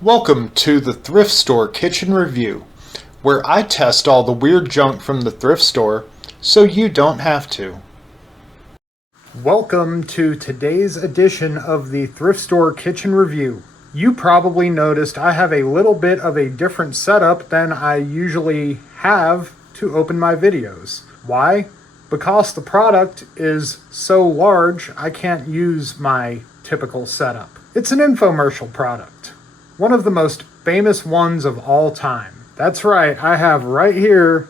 Welcome to the Thrift Store Kitchen Review, where I test all the weird junk from the thrift store so you don't have to. Welcome to today's edition of the Thrift Store Kitchen Review. You probably noticed I have a little bit of a different setup than I usually have to open my videos. Why? Because the product is so large, I can't use my typical setup. It's an infomercial product. One of the most famous ones of all time. That's right, I have right here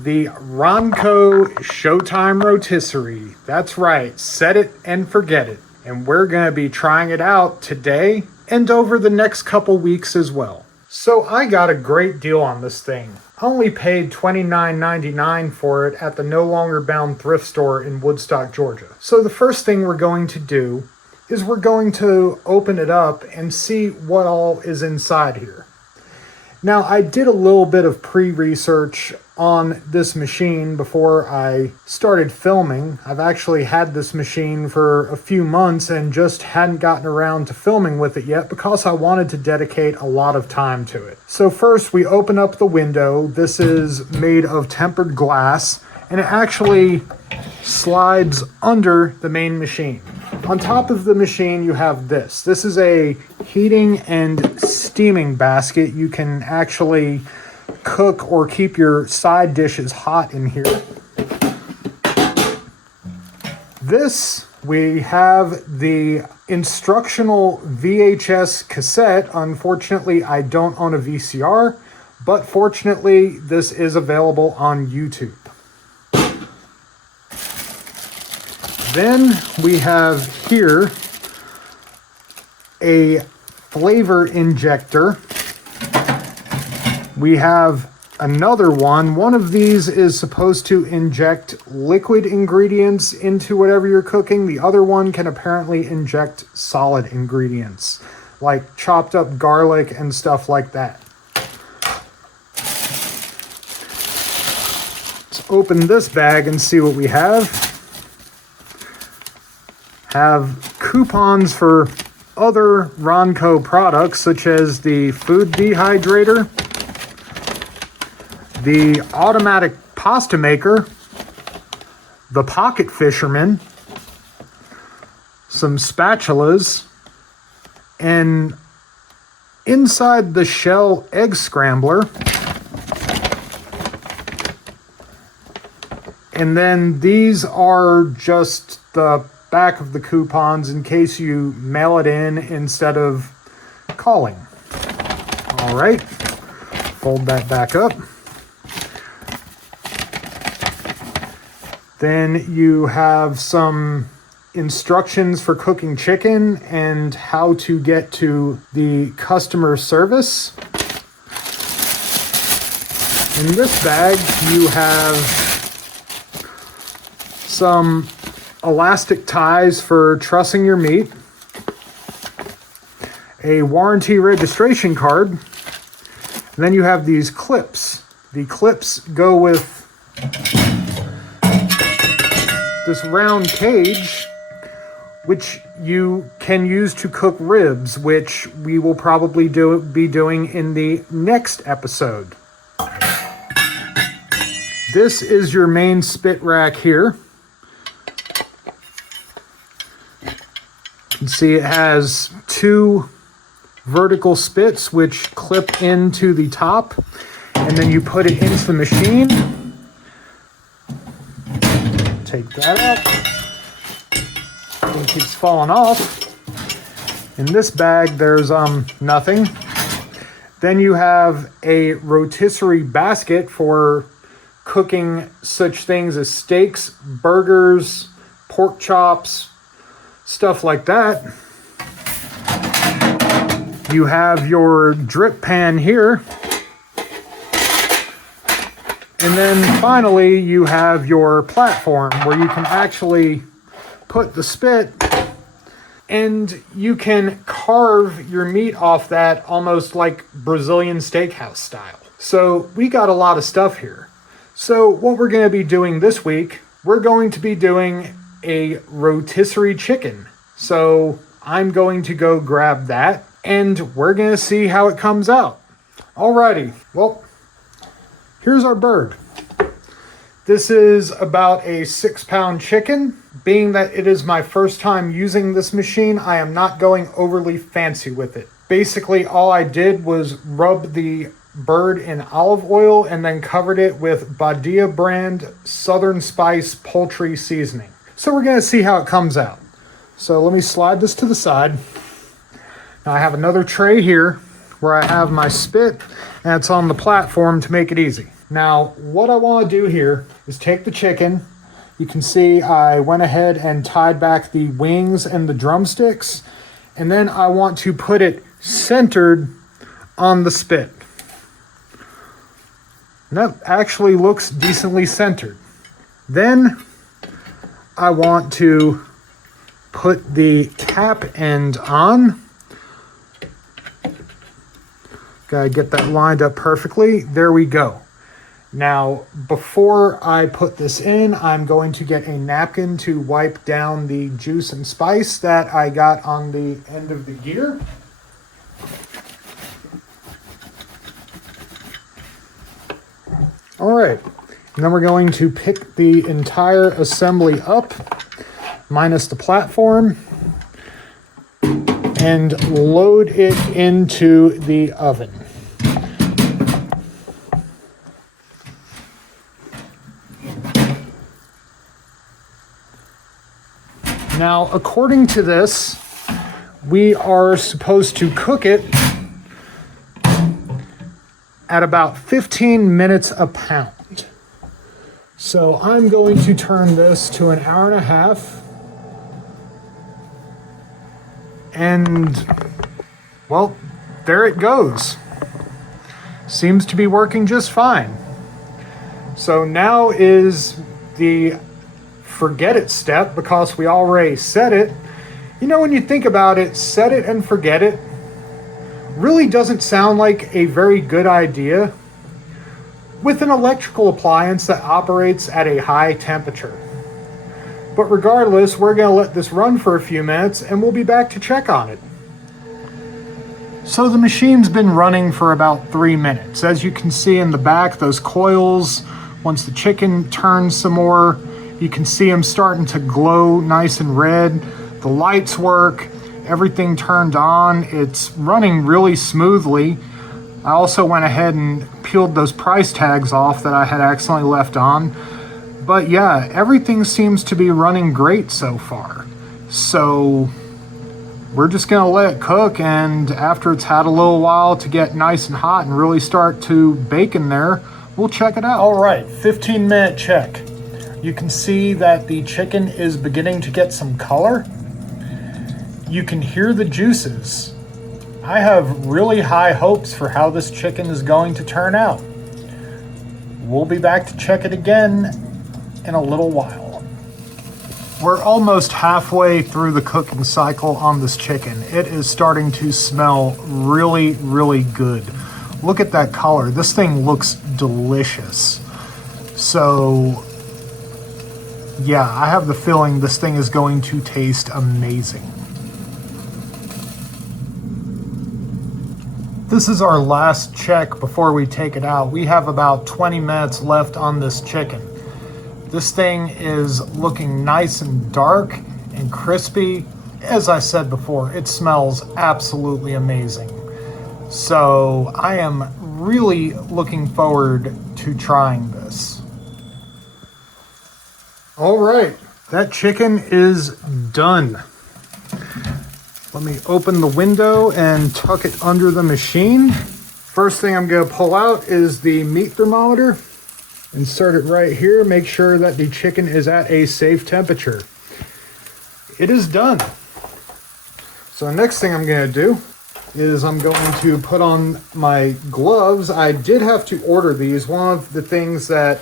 the Ronco Showtime Rotisserie. That's right, set it and forget it. And we're going to be trying it out today and over the next couple weeks as well. So I got a great deal on this thing. I only paid $29.99 for it at the No Longer Bound thrift store in Woodstock, Georgia. So the first thing we're going to do is we're going to open it up and see what all is inside here. Now, I did a little bit of pre-research on this machine before I started filming. I've actually had this machine for a few months and just hadn't gotten around to filming with it yet because I wanted to dedicate a lot of time to it. So first we open up the window. This is made of tempered glass and it actually slides under the main machine. On top of the machine, you have this. This is a heating and steaming basket. You can actually cook or keep your side dishes hot in here. This, we have the instructional VHS cassette. Unfortunately, I don't own a VCR, but fortunately, this is available on YouTube. Then we have here a flavor injector. We have another one. One of these is supposed to inject liquid ingredients into whatever you're cooking. The other one can apparently inject solid ingredients, like chopped up garlic and stuff like that. Let's open this bag and see what we have. Have coupons for other Ronco products such as the food dehydrator, the automatic pasta maker, the pocket fisherman, some spatulas, and inside the shell egg scrambler. And then these are just the back of the coupons in case you mail it in instead of calling. All right, fold that back up. Then you have some instructions for cooking chicken and how to get to the customer service. In this bag, you have some elastic ties for trussing your meat, a warranty registration card, and then you have these clips. The clips go with this round cage, which you can use to cook ribs, which we will probably be doing in the next episode. This is your main spit rack here. You can see it has two vertical spits which clip into the top, and then you put it into the machine. Take that out. It keeps falling off. In this bag, there's nothing. Then you have a rotisserie basket for cooking such things as steaks, burgers, pork chops, stuff like that. You have your drip pan here. And then finally, you have your platform where you can actually put the spit and you can carve your meat off that almost like Brazilian steakhouse style. So we got a lot of stuff here. So what we're going to be doing this week, we're going to be doing a rotisserie chicken. So I'm going to go grab that and we're going to see how it comes out. Alrighty, well, here's our bird. This is about a 6-pound chicken. Being that it is my first time using this machine, I am not going overly fancy with it. Basically, all I did was rub the bird in olive oil and then covered it with Badia brand Southern Spice poultry seasoning. So we're gonna see how it comes out. So let me slide this to the side. Now I have another tray here where I have my spit and it's on the platform to make it easy. Now what I want to do here is take the chicken. You can see I went ahead and tied back the wings and the drumsticks, and then I want to put it centered on the spit. And that actually looks decently centered. Then I want to put the cap end on. Gotta get that lined up perfectly. There we go. Now, before I put this in, I'm going to get a napkin to wipe down the juice and spice that I got on the end of the gear. All right, and then we're going to pick the entire assembly up, minus the platform, and load it into the oven. Now, according to this, we are supposed to cook it at about 15 minutes a pound. So I'm going to turn this to 1.5 hours. And, well, there it goes. Seems to be working just fine. So now is the forget it step, because we already set it. You know, when you think about it, set it and forget it really doesn't sound like a very good idea with an electrical appliance that operates at a high temperature. But regardless, we're going to let this run for a few minutes and we'll be back to check on it. So the machine's been running for about 3 minutes. As you can see in the back, those coils, once the chicken turns some more, you can see them starting to glow nice and red. The lights work, everything turned on. It's running really smoothly. I also went ahead and peeled those price tags off that I had accidentally left on. But yeah, everything seems to be running great so far. So we're just gonna let it cook, and after it's had a little while to get nice and hot and really start to bake in there, we'll check it out. All right, 15-minute check. You can see that the chicken is beginning to get some color. You can hear the juices. I have really high hopes for how this chicken is going to turn out. We'll be back to check it again in a little while. We're almost halfway through the cooking cycle on this chicken. It is starting to smell really, really good. Look at that color. This thing looks delicious. So yeah, I have the feeling this thing is going to taste amazing. This is our last check before we take it out. We have about 20 minutes left on this chicken. This thing is looking nice and dark and crispy. As I said before, it smells absolutely amazing. So I am really looking forward to trying this. All right, that chicken is done. Let me open the window and tuck it under the machine. First thing I'm gonna pull out is the meat thermometer. Insert it right here, make sure that the chicken is at a safe temperature. It is done. So the next thing I'm gonna do is I'm going to put on my gloves. I did have to order these. One of the things that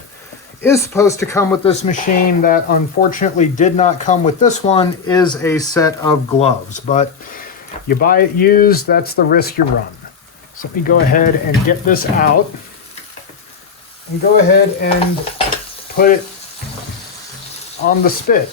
is supposed to come with this machine that unfortunately did not come with this one is a set of gloves, but you buy it used, that's the risk you run. So let me go ahead and get this out and go ahead and put it on the spit.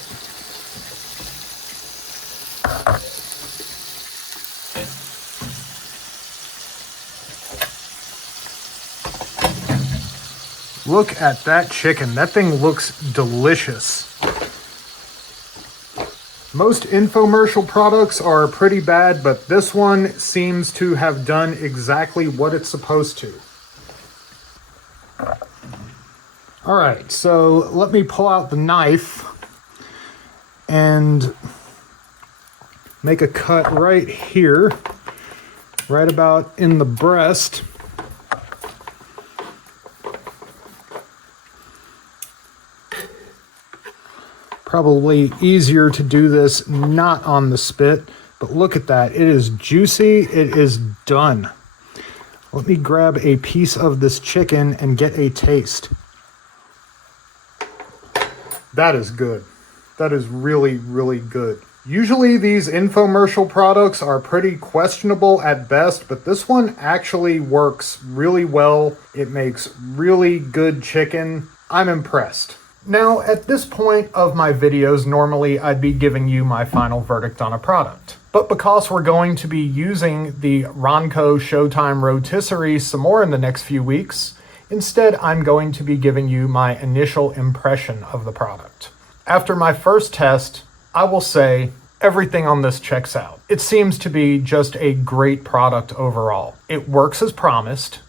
Look at that chicken. That thing looks delicious. Most infomercial products are pretty bad, but this one seems to have done exactly what it's supposed to. All right, so let me pull out the knife and make a cut right here, right about in the breast. Probably easier to do this not on the spit, but look at that. It is juicy. It is done. Let me grab a piece of this chicken and get a taste. That is good. That is really, really good. Usually these infomercial products are pretty questionable at best, but this one actually works really well. It makes really good chicken. I'm impressed. Now, at this point of my videos, normally I'd be giving you my final verdict on a product. But because we're going to be using the Ronco Showtime Rotisserie some more in the next few weeks, instead I'm going to be giving you my initial impression of the product. After my first test, I will say everything on this checks out. It seems to be just a great product overall. It works as promised.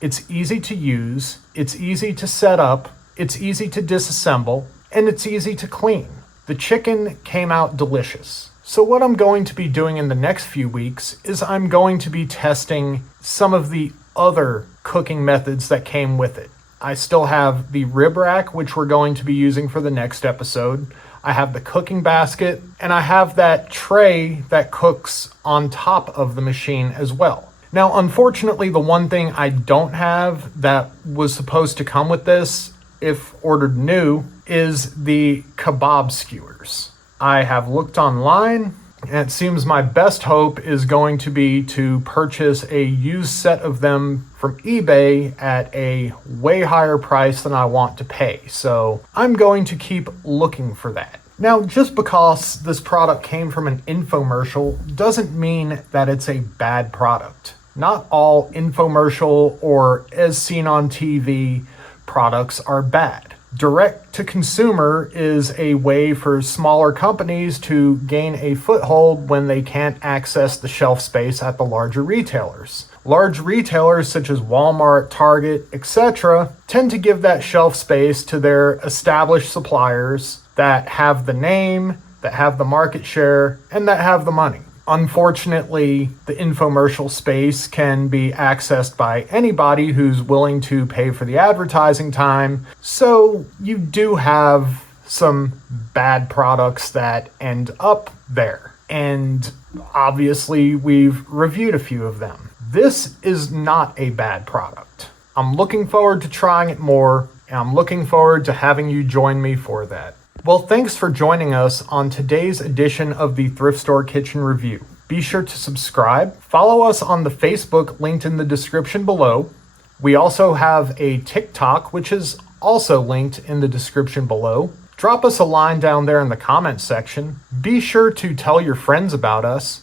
It's easy to use. It's easy to set up. It's easy to disassemble, and it's easy to clean. The chicken came out delicious. So what I'm going to be doing in the next few weeks is I'm going to be testing some of the other cooking methods that came with it. I still have the rib rack, which we're going to be using for the next episode. I have the cooking basket, and I have that tray that cooks on top of the machine as well. Now, unfortunately, the one thing I don't have that was supposed to come with this, if ordered new, is the kebab skewers. I have looked online, and it seems my best hope is going to be to purchase a used set of them from eBay at a way higher price than I want to pay. So I'm going to keep looking for that. Now, just because this product came from an infomercial doesn't mean that it's a bad product. Not all infomercial or as seen on TV products are bad. Direct to consumer is a way for smaller companies to gain a foothold when they can't access the shelf space at the larger retailers. Large retailers such as Walmart, Target, etc. tend to give that shelf space to their established suppliers that have the name, that have the market share, and that have the money. Unfortunately, the infomercial space can be accessed by anybody who's willing to pay for the advertising time, so you do have some bad products that end up there. And obviously, we've reviewed a few of them. This is not a bad product. I'm looking forward to trying it more, and I'm looking forward to having you join me for that. Well, thanks for joining us on today's edition of the Thrift Store Kitchen Review. Be sure to subscribe. Follow us on the Facebook linked in the description below. We also have a TikTok, which is also linked in the description below. Drop us a line down there in the comments section. Be sure to tell your friends about us.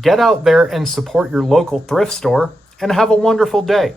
Get out there and support your local thrift store, and have a wonderful day.